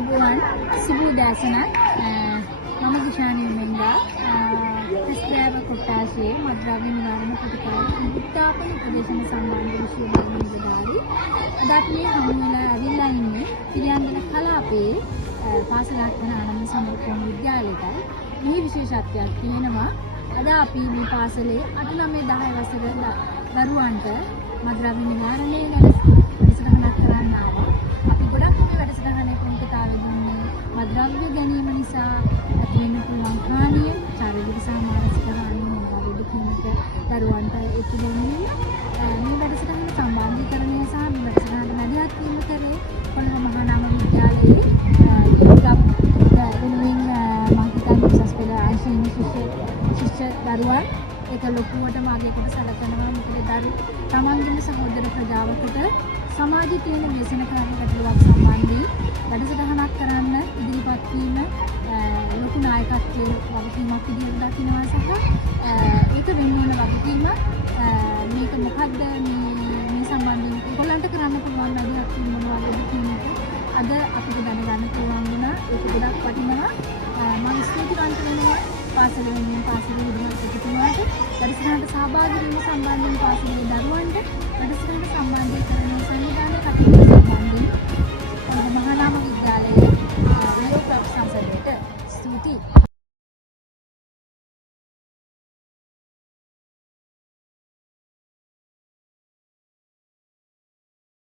අයිබෝවන් සුබ දැසනක් මම කිෂානි මෙන්දා ස්ත්‍රාව කොටාසේ මද්‍රව්‍ය නිවාරණ ප්‍රතිකාර උත්පාදන ප්‍රදේශන සම්බන්ධ විශේෂ නිලධාරී අද අපි හමු වෙලා ඇවිල්ලා ඉන්නේ පිළියන්දල කලාපයේ පාසලක් වන ආනන්ද සමරකෝණ විද්‍යාලයටයි. මේ විශේෂත්වයක් තියෙනවා. අද අපි මේ පාසලේ 8 9 10 වසර දරුවන්ට මද්‍රව්‍ය නිවාරණය ගැන වැඩසටහනක් කරන්න ආවා. අපි ගොඩක් මේ වැඩසටහනේ කොන්කතාවේ දුන්නේ මද්‍රව්‍ය ගැනීම නිසා ඇති වෙන පුළුවන් හානිය, ශාරීරික සහ මානසික හානිය මොනවද කියනක දරුවන්ට එතුළුන්නේ. මේ වැඩසටහන සම්බන්ධීකරණය සහ මේ වැඩසටහන මැදිහත් වීම කරේ කොළඹ මහා නාම විද්‍යාලයේ දරුවන් ඒක ලොකුවටම අගයකට සැලකනවා. මොකද තමන්ගේම සහෝදර ප්‍රජාවකට සමාජයේ තියෙන ව්‍යසන කාරී ගැටලුවක් සම්බන්ධයෙන් වැඩසටහනක් කරන්න ඉදිරිපත් වීම ලොකු නායකත්වයේ වගකීමක් විදිහට දකිනවා සහ ඒක වෙන්න ඕන වගකීම මේක මොකද්ද මේ සම්බන්ධයෙන් ඒගොල්ලන්ට කරන්න පුළුවන් වැඩක් මොනවද කියන එක අද අපිට දැනගන්න පුළුවන් වුණා. ඒක ගොඩක් වටිනවා. මම ස්තුතිවන්ත වෙනවා පාසල වෙනුවෙන් පාසලේ විද්‍යාර්ථී ප්‍රතිමාට වැඩසටහනට සහභාගී වීම සම්බන්ධයෙන් පාසලේ දරුවන්ට වැඩසටහනට සම්බන්ධීකරණය සංවිධානය කටයුතු සම්බන්ධයෙන් මහා